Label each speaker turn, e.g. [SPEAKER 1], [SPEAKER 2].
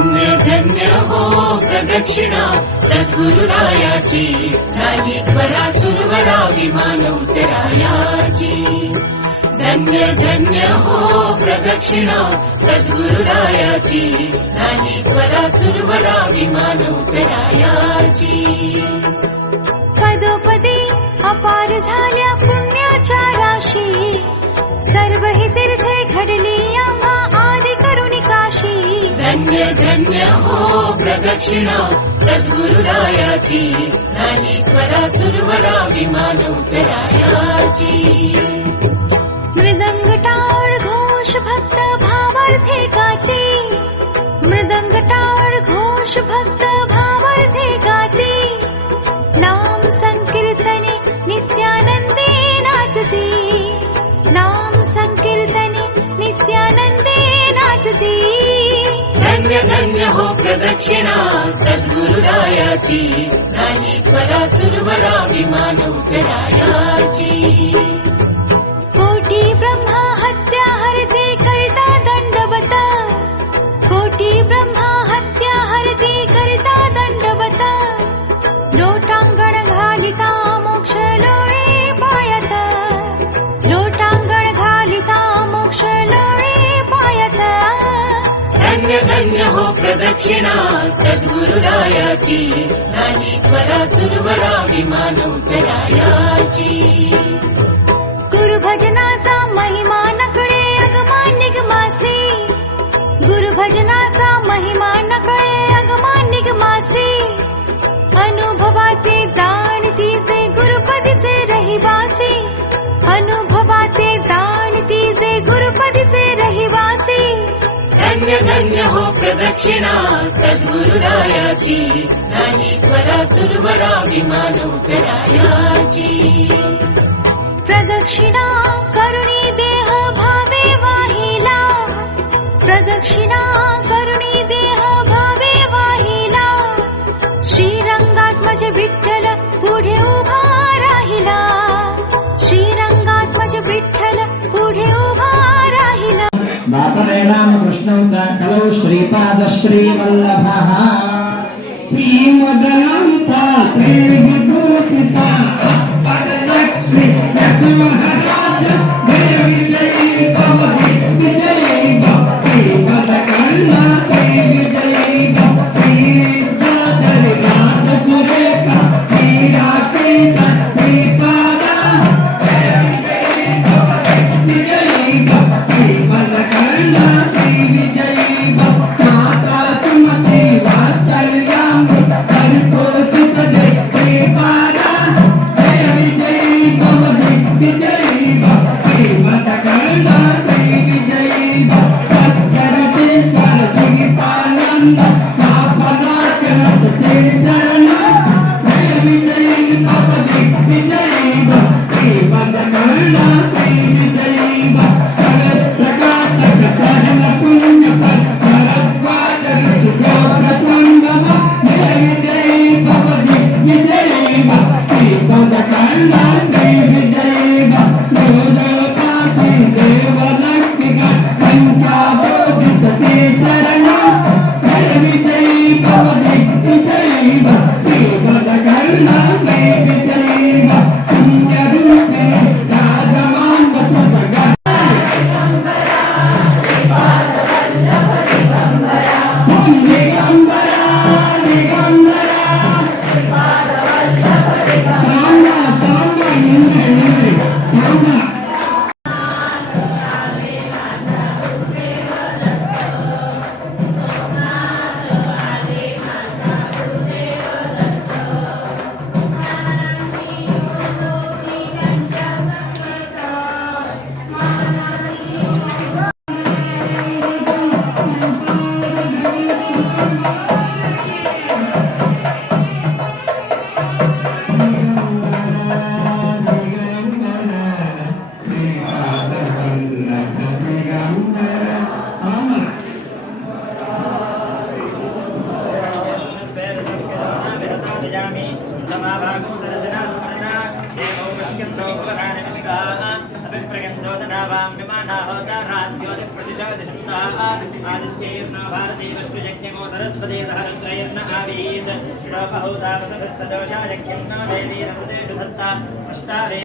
[SPEAKER 1] धन्य धन्य हो प्रदक्षिणा। सद्गुरुरायाची झाली त्वरा सुरवरा विमान उतरायाची धन्य धन्य हो प्रदक्षिणा सद्गुरुरायाची झाली त्वरा सुरवरा विमान उतरायाची
[SPEAKER 2] पदोपदी अपार झाल्या
[SPEAKER 1] धन्य प्रदक्षिणा। सद्गुरुरायाची झाली त्वरा सुरवरा विमान उतरायाची
[SPEAKER 2] मृदंग टाळ घोष भक्त भावार्थे गाते मृदंग टाळ घोष भक्त
[SPEAKER 1] धन्य प्रदक्षिणा सद्गुरुरायाची झाली त्वरा सुरवरा विमान धन्य हो प्रदक्षिणा सद्गुरुरायाची नाही त्वरा सुरवरा विमान धन्य धन्य हो प्रदक्षिणा सद्गुरुरायाची. झाली त्वरा सुरवरा विमान उतरायाची
[SPEAKER 3] दातरेणामकृष्णं च कलौ श्रीपादश्रीवल्लभः श्रीमदनन्ता श्रीविभूषिता वरलक्ष्मि
[SPEAKER 4] आदित्येर्न भारतीय यज्ञको सरस्वती सह रुद्रैर्न आवीत् षडोपहौतावसभस्वदोषा यज्ञं न वैदीरमृतेषु धत्ता अष्टारे